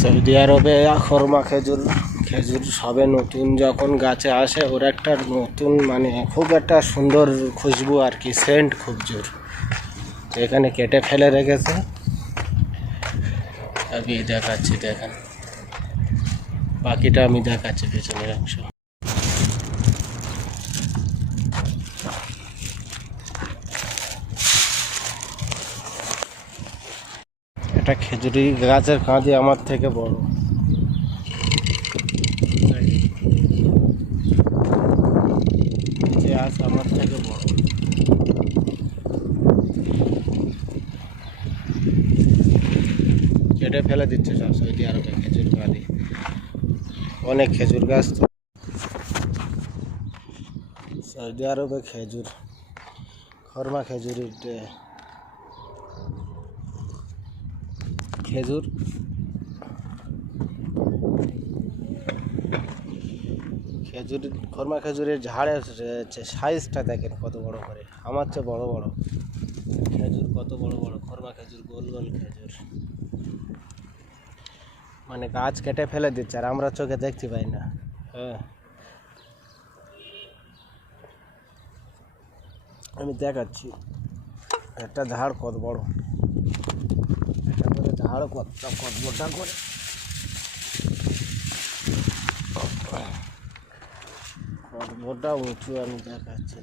Saudi আরবে খরমা খেজুর খেজুর সবে নতুন যখন গাছে আসে, ওর একটা নতুন মানে খুব একটা সুন্দর খুশবু আর কি, সেন্ট খুব জোর তো এখানে কেটে ফেলে রেখেছে। আমি দেখাচ্ছি, দেখেন। বাকিটা আমি দেখাচ্ছি, পেছনের অংশ। এটা খেজুরি গাছের কাঁদি আমার থেকে বড়। আজ আমার থেকে বড়। কেটে ফেলে দিচ্ছে সব সৌদি আরবে খেজুর কাঁদি। অনেক খেজুর গাছ তো। সৌদি আরবে খেজুর, খরমা খেজুরির খেজুর। খেজুর, খরমা খেজুরের ঝাড়ের সাইজটা দেখেন কত বড় করে। আমার চেয়ে বড় বড়। খেজুর কত বড় বড়, খরমা খেজুর, গোল গোল খেজুর। মানে গাছ কেটে ফেলে দিচ্ছে আর আমরা চোখে দেখতে পাই না। হ্যাঁ। আমি দেখাচ্ছি। একটা ঝাড় কত বড়। একটা ঝাড় কত কত করে কত উঁচু আমি দেখাচ্ছি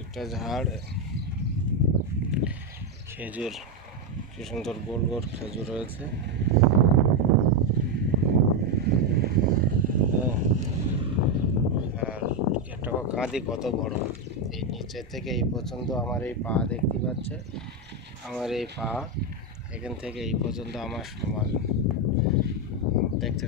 একটা ঝাড় খেজুর কি সুন্দর গোল গোল খেজুর রয়েছে কাঁধে কত বড়? এই নিচে থেকে এই পর্যন্ত আমার এই পা দেখতে পাচ্ছে। আমার এই পা এখান থেকে এই পর্যন্ত আমার সমান। দেখতে